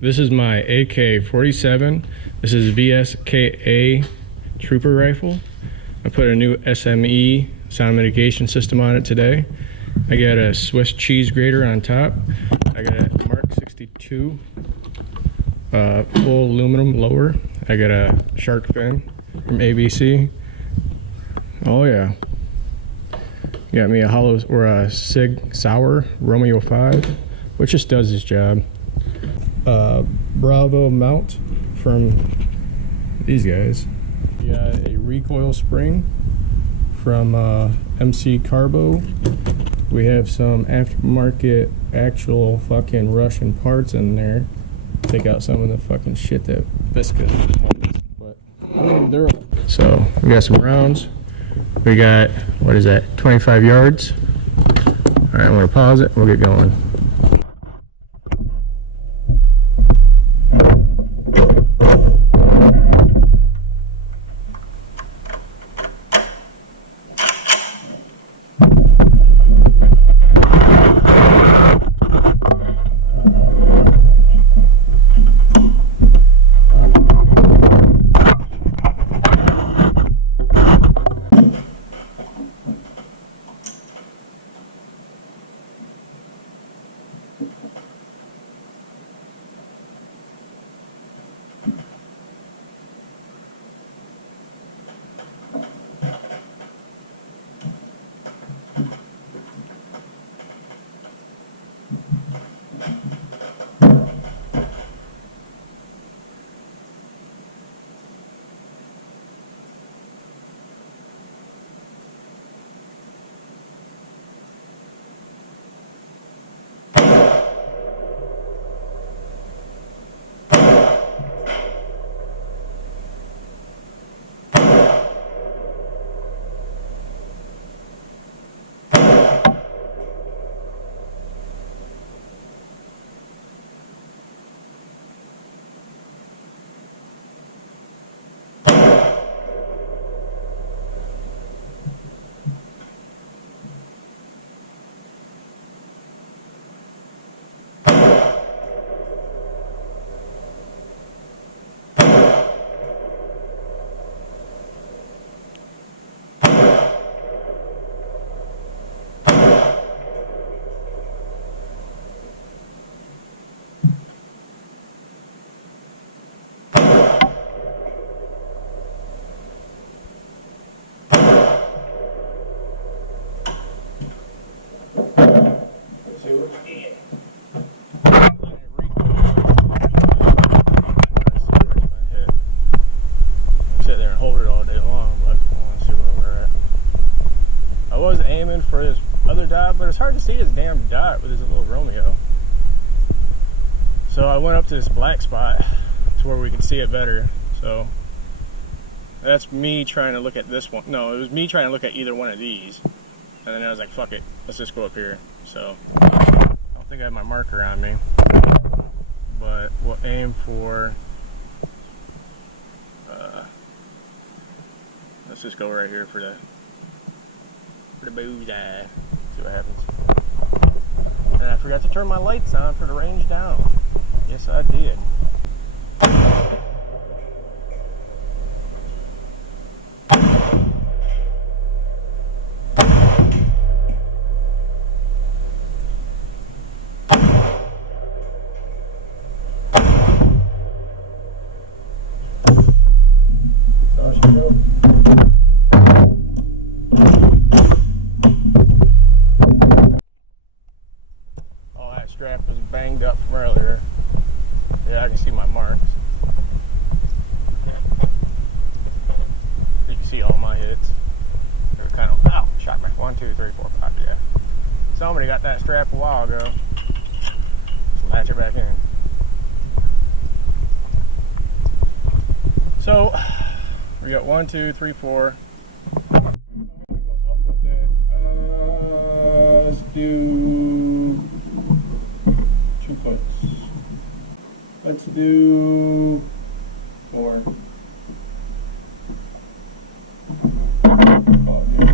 This is my AK-47. This is VSKA trooper rifle. I put a new S.M.E sound mitigation system on it today. I got a Swiss cheese grater on top. I got a Mark 62 full aluminum lower. I got a shark fin from ABC. Oh yeah. Got me a hollow or a Sig Sauer Romeo 5, which just does its job. Bravo mount from these guys. Got a recoil spring from MC Carbo. We have some aftermarket actual fucking Russian parts in there. Take out some of the fucking shit that VSKA has. But I mean, they're so we got some rounds. We got, what is that, 25 yards. All right, I'm gonna pause it. We'll get going. For his other dot, but it's hard to see his damn dot with his little Romeo. So I went up to this black spot to where we can see it better. So that's me trying to look at this one. No, it was me trying to look at either one of these. And then I was like, fuck it, let's just go up here. So I don't think I have my marker on me, but we'll aim for let's just go right here for the bullseye. See what happens. And I forgot to turn my lights on for the range down. Yes, I did. Strap was banged up from earlier. Yeah, I can see my marks. You can see all my hits. They were kind of, ow, shot me. 1, 2, 3, 4, 5, yeah. Somebody got that strap a while ago. Just latch it back in. So, we got 1, 2, 3, 4. Let's do 2 puts. Let's do 4. Oh, yeah.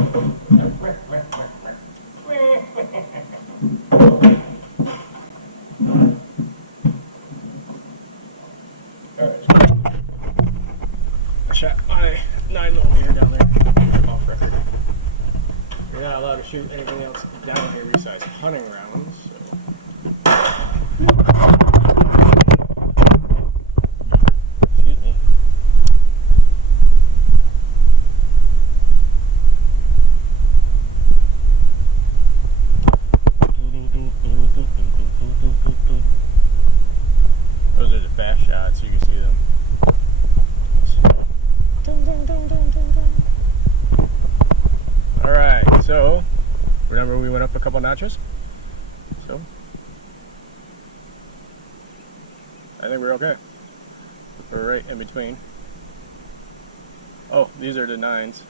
I shot my 9mm down there off record. You're not allowed to shoot anything else down here besides hunting rounds. So. Excuse me. Those are the fast shots, you can see them. Alright, so remember we went up a couple notches? So I think we're okay. We're right in between. Oh, these are the 9s.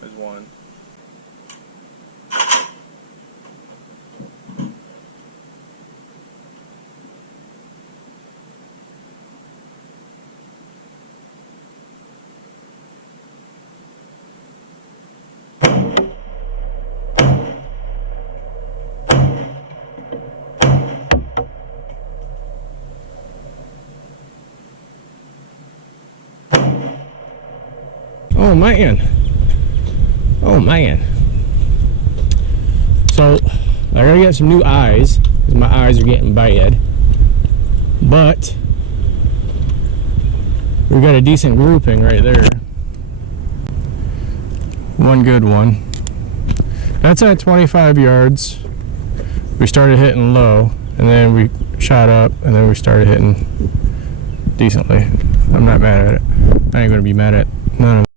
There's one. Oh man. Oh man. So I gotta get some new eyes because my eyes are getting bad. But we got a decent grouping right there. One good one. That's at 25 yards. We started hitting low and then we shot up and then we started hitting decently. I'm not mad at it. I ain't gonna be mad at none of it.